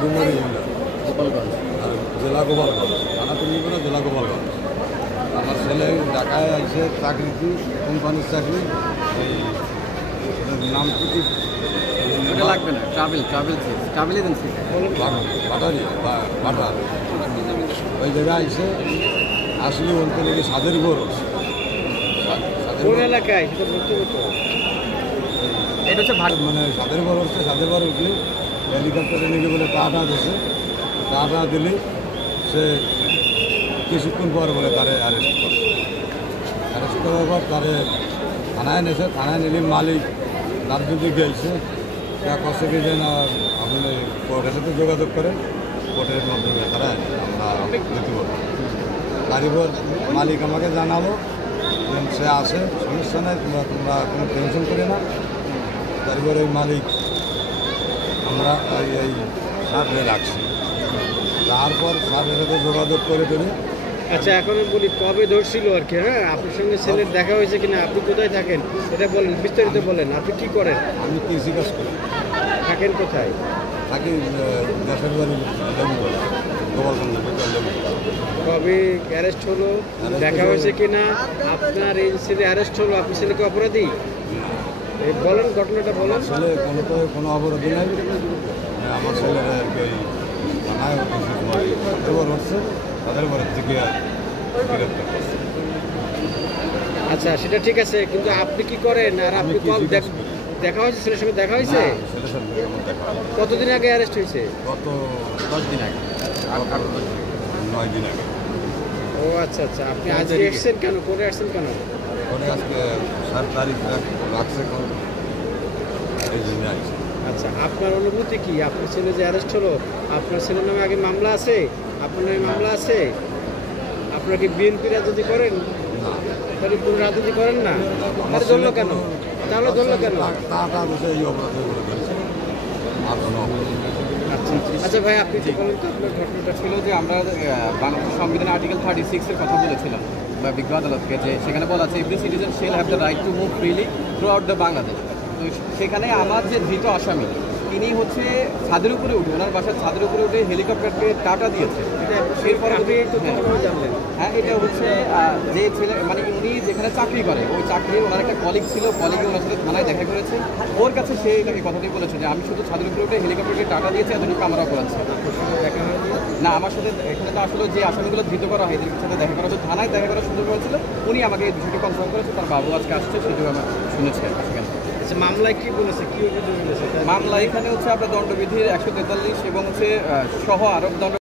ডুমুরি গোপালগঞ্জ আর জেলা গোপালগঞ্জ, থানা টুঙ্গিপাড়া, জেলা গোপালগঞ্জ। আমার ছেলে ঢাকায় আছে চাকরিতে, কোম্পানির চাকরি। এই নাম কি লাগবে না, ট্রাভেল এজেন্সি বাটারি বা বাটার, ওই জায়গায় এসে আসলে বলতে নাকি সাদের বরস। কোন এলাকায় এটা হচ্ছে মানে সাদের বর হচ্ছে, সাদের বর উঠলে হেলিকপ্টারে নাকি বলে টাটা দিছে, টাটা দিলে সে কিছুক্ষণ পর বলে তারে অ্যারেস্ট করছে। অ্যারেস্ট করার পর তারে থানায় এনেছে, থানায় নিলে মালিক তার যদি গেছে তা কষ্ট কি যেন আপনি কোর্টের সাথে যোগাযোগ করেন, কোর্টের মাধ্যমে তারা আমরা দিতে পারবো। তারপর মালিক আমাকে জানালো সে আসে, সমস্যা নেই, তোমরা কোনো টেনশন করে না। তারপর ওই মালিক আমরা এই সারে রাখছি, তারপর সারের সাথে যোগাযোগ করে দিলে। আচ্ছা, এখন বলি কবে ধরছিল আর কি? হ্যাঁ, আপনার সঙ্গে ছেলের দেখা হয়েছে কিনা, আপনি কোথায় থাকেন এটা বলেন, বিস্তারিত বলেন। আপনি কি করেন? আমি কৃষি কাজ করি। থাকেন কোথায়? থাকি দেশের বাড়ি গোপালগঞ্জ। কবে অ্যারেস্ট হলো, দেখা হয়েছে কিনা, আপনার এই ছেলে অ্যারেস্ট হলো, আপনি ছেলেকে অপরাধী বলেন, ঘটনাটা বলেন। ছেলে কোনো অপরাধী নাই, আমার ছেলের আর কি ওই থানায় হচ্ছে, তাদের ঘরের থেকে গ্রেপ্তার করছে। আচ্ছা, সেটা ঠিক আছে, কিন্তু আপনি কি করেন? আর আপনি দেখা হয়েছে ছেলের সঙ্গে দেখা হয়েছে? ছেলের সঙ্গে আমার দেখা হয়। কতদিন আগে অ্যারেস্ট হয়েছে? গত 10 দিন আগে, 9 দিন আগে। ও আচ্ছা আচ্ছা, আপনি আজকে এসেছেন কেন, করে আসছেন কেন? পরে আজকে 7 তারিখ রাখছে, এই জন্য আসছে। আচ্ছা, আপনার অনুভূতি কি? আপনার ছেলে যে অ্যারেস্ট হলো, আপনার ছেলের নামে আগে মামলা আছে, আপনার নামে মামলা আছে, আপনার কি বিএনপি রাজনীতি করেন? তাহলে কোনো রাজনীতি করেন না, তাহলে ধরলো কেন? তাহলে ধরলো কেন? তা বসে এই অপরাধগুলো করেছে, আর কোনো অপরাধ নেই। আচ্ছা আচ্ছা ভাই, আপনি কি বলেন তো আপনার ঘটনাটা? ছিল যে আমরা বাংলাদেশ সংবিধানের আর্টিকেল 36-এর কথা বলেছিলাম বা বিজ্ঞ আদালতকে, যে সেখানে বলা আছে every citizen shall have the right to move freely through out the Bangladesh. তো সেখানে আমার যে ধৃত আসামি, তিনি হচ্ছে ছাদের উপরে উঠে, ওনার বাসার ছাদের উপরে উঠে হেলিকপ্টারকে টাটা দিয়েছে। সেই পরবর্তী জানলেন? হ্যাঁ, এটা হচ্ছে যে ছেলে, মানে উনি যেখানে চাকরি করে, ওই চাকরির ওনার একটা কলিগ ছিল, কলিগে ওনার সাথে থানায় দেখা করেছে, ওর কাছে সে এই কথাটি বলেছে যে আমি শুধু ছাদের উপরে উঠে হেলিকপ্টারকে টাটা দিয়েছি, এতটুকু আমরা করাচ্ছি না। আমার সাথে এখানে তো আসলে যে আসামিগুলো ধৃত করা হয় এদের সাথে দেখা করা, তো থানায় দেখা করার সুযোগ হয়েছিল, উনি আমাকে এই বিষয়টি কনফার্ম করেছে, তার বাবু আজকে আসছে, সেটুকু আমরা শুনেছি সেখানে। আচ্ছা, মামলায় কি বলেছে, কি অভিযোগ বলেছে? মামলা এখানে হচ্ছে আপনার দণ্ডবিধির 143 এবং হচ্ছে সহ আরো দণ্ড